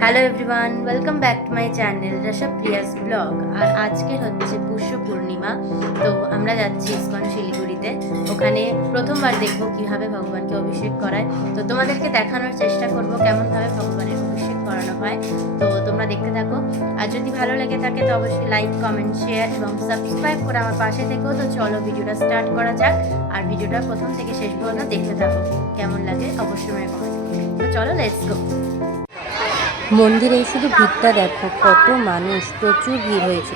Hello everyone, welcome back to my channel Rishabh Priya's vlog. আর আজকে হচ্ছে পুষ্য পূর্ণিমা। তো আমরা যাচ্ছি ইসকন শিলিগুড়িতে। ওখানে প্রথমবার দেখবো কিভাবে ভগবানকে অভিষেক করায়। তো তোমাদেরকে দেখানোর চেষ্টা করব কেমনভাবে ভগবানের অভিষেক করানো হয়। তো তোমরা দেখতে থাকো। আর যদি ভালো লেগে থাকে তো অবশ্যই লাইক, কমেন্ট, শেয়ার এবং সাবস্ক্রাইব করে আমার পাশে থেকো। তো চলো ভিডিওটা স্টার্ট করা যাক। আর ভিডিওটা প্রথম থেকে শেষ পর্যন্ত দেখতে থাকো। কেমন লাগে অবশ্যই আমায় কমেন্ট করো। তো চলো, লেটস গো। মন্দিরে শুধু ভিড়টা দেখো, কত মানুষ, প্রচুর ভিড় হয়েছে।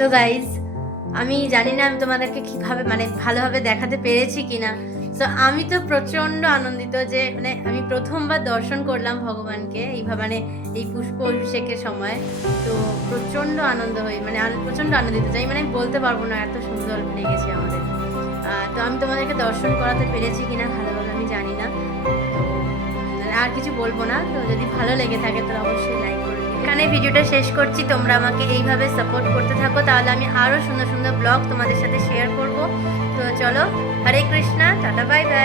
সো গাইজ, আমি জানি না আমি তোমাদেরকে কীভাবে মানে ভালোভাবে দেখাতে পেরেছি কিনা। সো আমি তো প্রচণ্ড আনন্দিত যে মানে আমি প্রথমবার দর্শন করলাম ভগবানকে এইভাবে, মানে এই পুষ্প অভিষেকের সময়। তো প্রচণ্ড আনন্দ হই, মানে প্রচণ্ড আনন্দিত যাই, মানে আমি বলতে পারবো না, এত সুন্দর লেগেছে আমাদের। তো আমি তোমাদেরকে দর্শন করাতে পেরেছি কিনা ভালোভাবে আমি জানি না, তো আর কিছু বলবো না। তো যদি ভালো লেগে থাকে তো অবশ্যই লাইক করে দিও। এখানে ভিডিওটা শেষ করছি, তোমরা আমাকে এইভাবে সাপোর্ট করতে থাকো, তাহলে আমি আরও সুন্দর সুন্দর ব্লগ তোমাদের সাথে শেয়ার করব। তো চলো, হরে কৃষ্ণা, টাটা, বাই বাই।